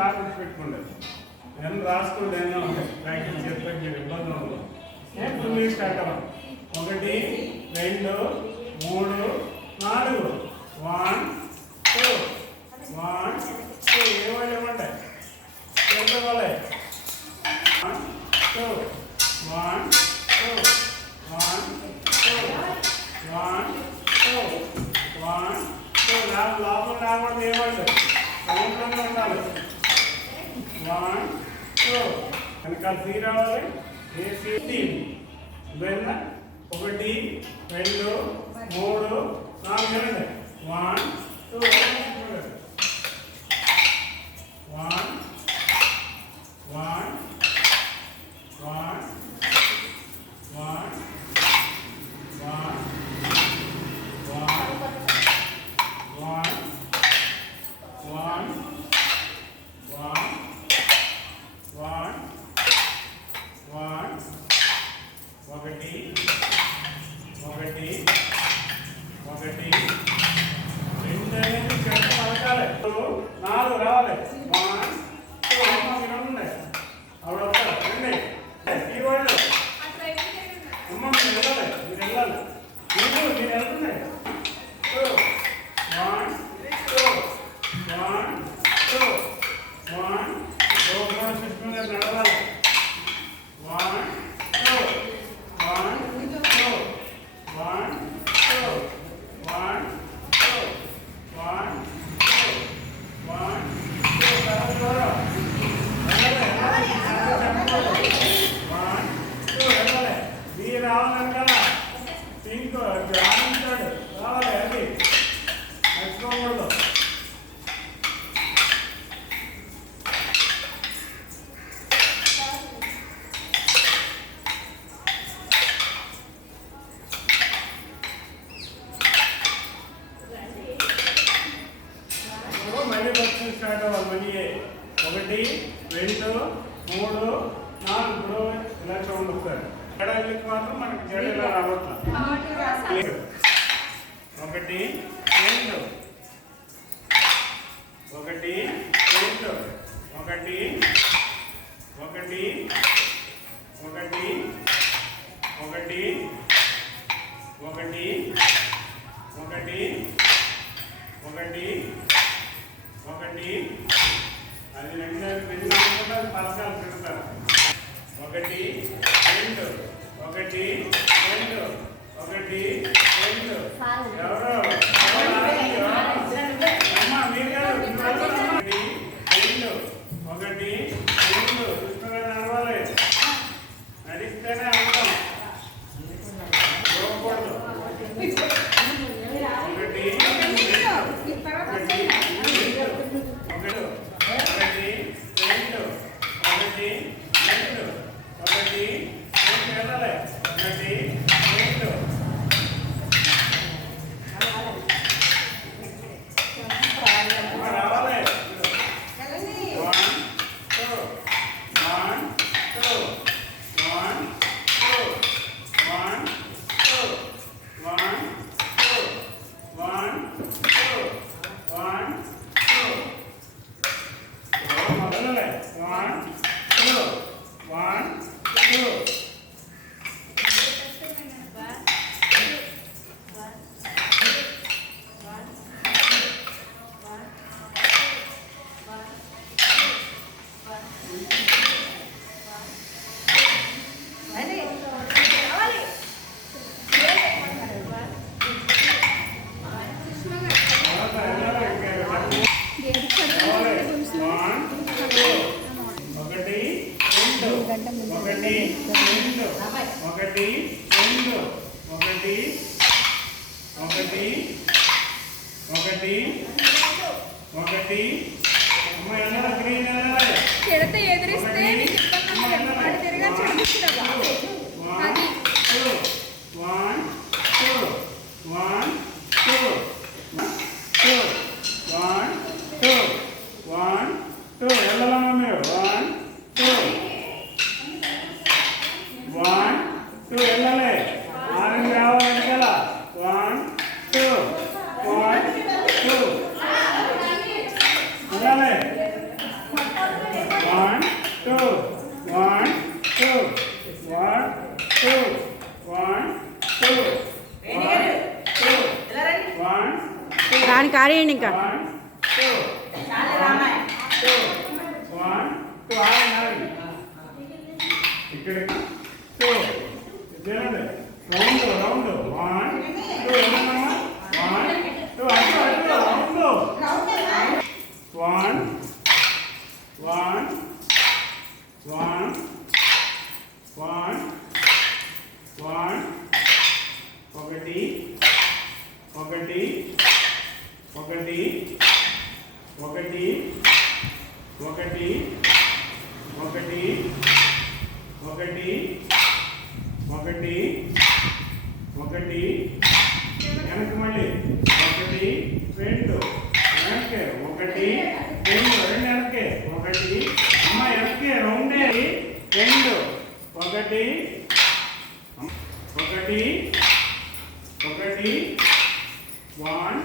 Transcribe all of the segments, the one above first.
బాగా గుర్తుపెట్టుకోండి. నేను రాసుకోండి ఏమో ప్రాక్టీస్ చేస్తే ఇబ్బంది ఉండదు. ఇప్పుడు మీరు స్టార్ట్ అవ్వాలి. 1 2 3 4 1 2 1 2 ఏమంటే ఏమంటాయి చెప్పవాలి. 1 2 1 2 1 2 1 2 1 2 లోపల రాకూడదు. ఏమంటే సముద్రంలో ఉండాలి. 1 2 వెనకాల 3 రావాలి. ఏసీ వెళ్ళ 1 2 3 4 1 2 1 1 1 4 రావాలి. 1 2 అమ్మ మీరు ఉన్నాయి ఆవిడ వస్తారు. రండి ఈ వాళ్ళు అమ్మ మీరు వెళ్ళాలి. మీరు వెళ్తున్నాయి. 2 1 2 1 2 1 2 సిస్టమ్ గారు నడవాలి. 1 2 1 2 1 2 1 2 1 రావాలంటారా పింక్ ఆనందాడు రావాలి. అది మర్చిపోకూడదు. మళ్ళీ వచ్చి స్టార్ట్ అవ్వాలి. మళ్ళీ 1 2 3 4 ఇప్పుడు ఇలా చూడండి ఒకసారి. జడకి మాత్రం మనకి జడ ఇలా రావట్లేదు. 1 2 1 2 1 1 అది 2 పలకాలు పెడతారు. 1 2 1 2 1 2 ఎవరో అమ్మ మీరు కాదు. 1 2 1 2 కృష్ణగా నడవాలి. నడిస్తేనే అర్థం పోకూడదు. 1 2 ఇంకా ఆడేయండి ఇంకా. 1 2 2 1 2 ఆడండి. ఇక్కడ 2 ఇదేనండి రౌండ్ 1 2 ఏమన్నా 1 2 అటు రౌండ్ 1 1 1 1 1 ఒకటి ఒకటి ఒకటి ఒకటి ఒకటి ఒకటి ఒకటి ఒకటి ఒకటి వెనక్కి మళ్ళీ ఒకటి రెండు వెనక్కి ఒకటి రెండు వెనక్కి ఒకటి అమ్మ వెనక్కి రౌండే రెండు ఒకటి ఒకటి ఒకటి 1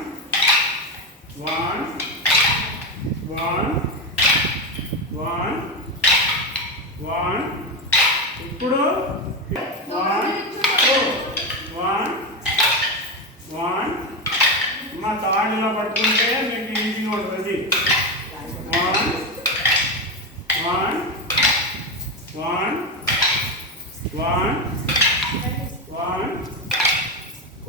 1 1 1 1 ఇప్పుడు 1 2 1 1 మా తాడులో పట్టుకుంటే మీకు ఈజీగా ఉంటుంది 1 1 1 1 1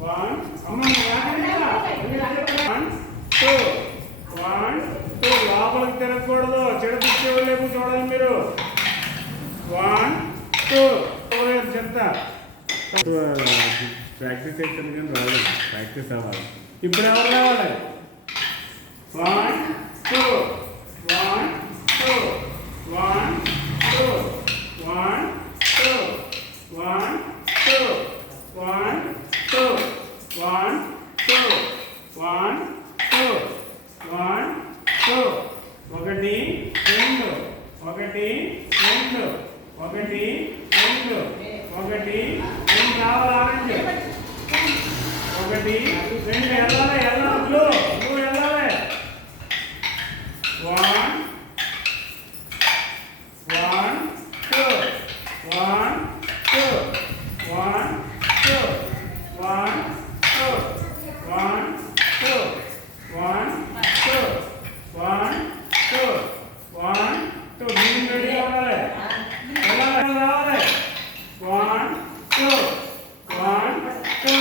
1 అమ్మ 1 2 1 2 లోపలికి తిరగకూడదు చెడు పిచ్చేవాళ్ళేమో చూడాలి మీరు 1 2 చెప్తా ప్రాక్టీస్ చేస్తాను కానీ రాదు ప్రాక్టీస్ అవ్వాలి ఇప్పుడు ఎవరు రావాలి 1 2 1 2 1 2 1 2 1 2 1 2 1 2 1 2 1 2 ఒకటి రెండు ఒకటి రెండు ఒకటి రెండు ఒకటి రెండు రావాలి ఒకటి రెండు వెళ్ళాలి బ్లూ వెళ్ళాలి 1 1 2 1 2 1 2 1 2 1 2 1 2 1 2 1 2 దీని రెడీ అవ్వాలి రావాలి 1 2 1 2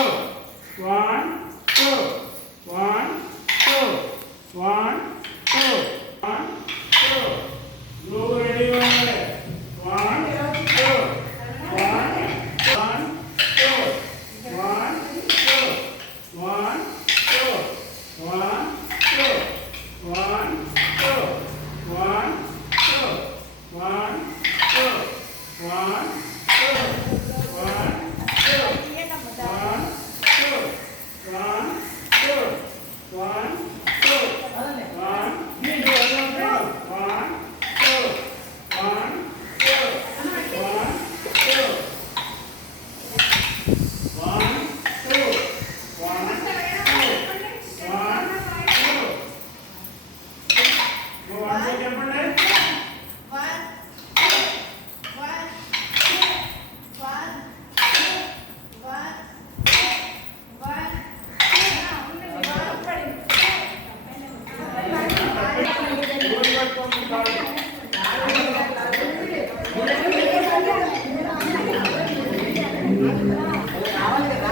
1 2 1 2 1 2 1 2 బ్లూ రెడీ అవ్వాలి 1 2 1 1 2 1 2 1 2 1 2 1 2 1 2 1 2 1 రావాలి